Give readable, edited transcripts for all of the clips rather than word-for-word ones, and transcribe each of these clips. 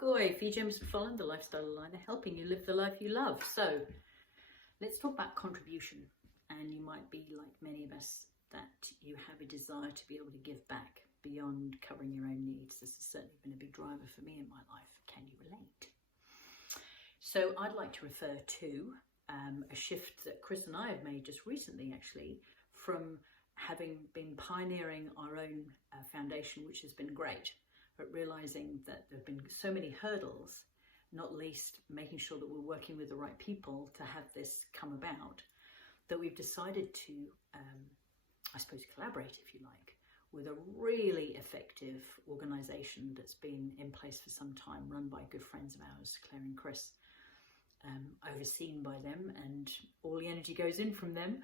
Goi, for Jamieson-Folland, the lifestyle aligner, helping you live the life you love. So let's talk about contribution. And you might be like many of us, that you have a desire to be able to give back beyond covering your own needs. This has certainly been a big driver for me in my life. Can you relate? So I'd like to refer to a shift that Chris and I have made just recently, actually, from having been pioneering our own foundation, which has been great, but realizing that there have been so many hurdles, not least making sure that we're working with the right people to have this come about, that we've decided to, I suppose, collaborate, if you like, with a really effective organisation that's been in place for some time, run by good friends of ours, Claire and Chris, overseen by them, and all the energy goes in from them,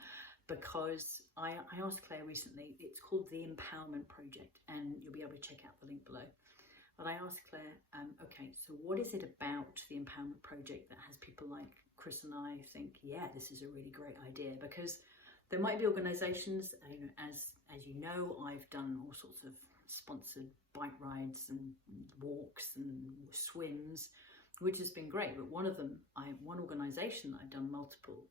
because I asked Claire recently, it's called the Empowerment Project, and you'll be able to check out the link below. But I asked Claire, okay, so what is it about the Empowerment Project that has people like Chris and I think, yeah, this is a really great idea? Because there might be organisations, as you know, I've done all sorts of sponsored bike rides and walks and swims, which has been great. But one organisation that I've done multiple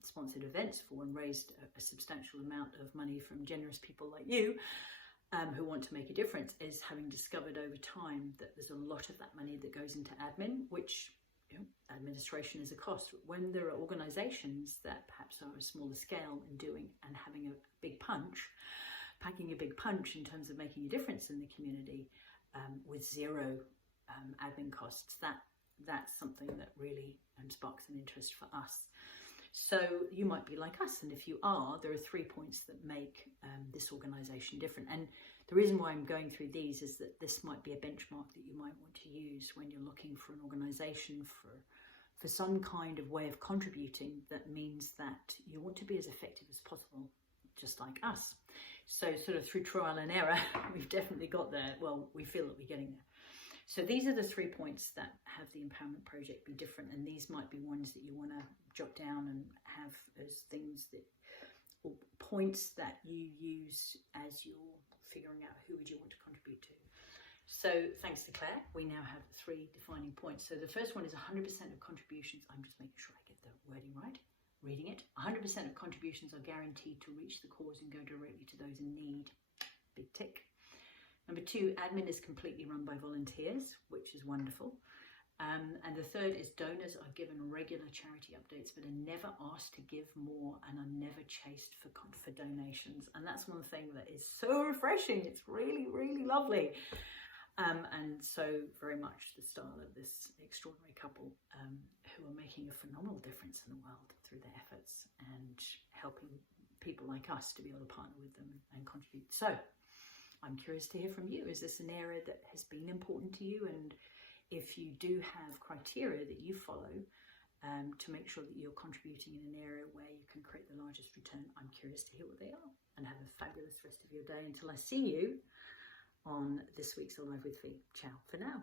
sponsored events for and raised a substantial amount of money from generous people like you, who want to make a difference, is having discovered over time that there's a lot of that money that goes into admin, which, you know, administration is a cost. When there are organisations that perhaps are a smaller scale in doing and having a big punch, packing a big punch in terms of making a difference in the community, with zero admin costs, that's something that really sparks an interest for us. So you might be like us, and if you are, there are 3 points that make this organisation different. And the reason why I'm going through these is that this might be a benchmark that you might want to use when you're looking for an organisation for some kind of way of contributing that means that you want to be as effective as possible, just like us. So sort of through trial and error, we've definitely got there. Well, we feel that we're getting there. So these are the 3 points that have the Empowerment Project be different, and these might be ones that you want to jot down and have as things that, or points that you use as you're figuring out who would you want to contribute to. So thanks to Claire, we now have 3 defining points. So the first one is 100% of contributions. I'm just making sure I get the wording right. Reading it. 100% of contributions are guaranteed to reach the cause and go directly to those in need. Big tick. Number 2, admin is completely run by volunteers, which is wonderful. And the third is donors are given regular charity updates, but are never asked to give more and are never chased for donations. And that's one thing that is so refreshing. It's really, really lovely. And so very much the style of this extraordinary couple who are making a phenomenal difference in the world through their efforts and helping people like us to be able to partner with them and contribute. So I'm curious to hear from you. Is this an area that has been important to you? And if you do have criteria that you follow to make sure that you're contributing in an area where you can create the largest return, I'm curious to hear what they are. And have a fabulous rest of your day until I see you on this week's Alive with Fee. Ciao for now.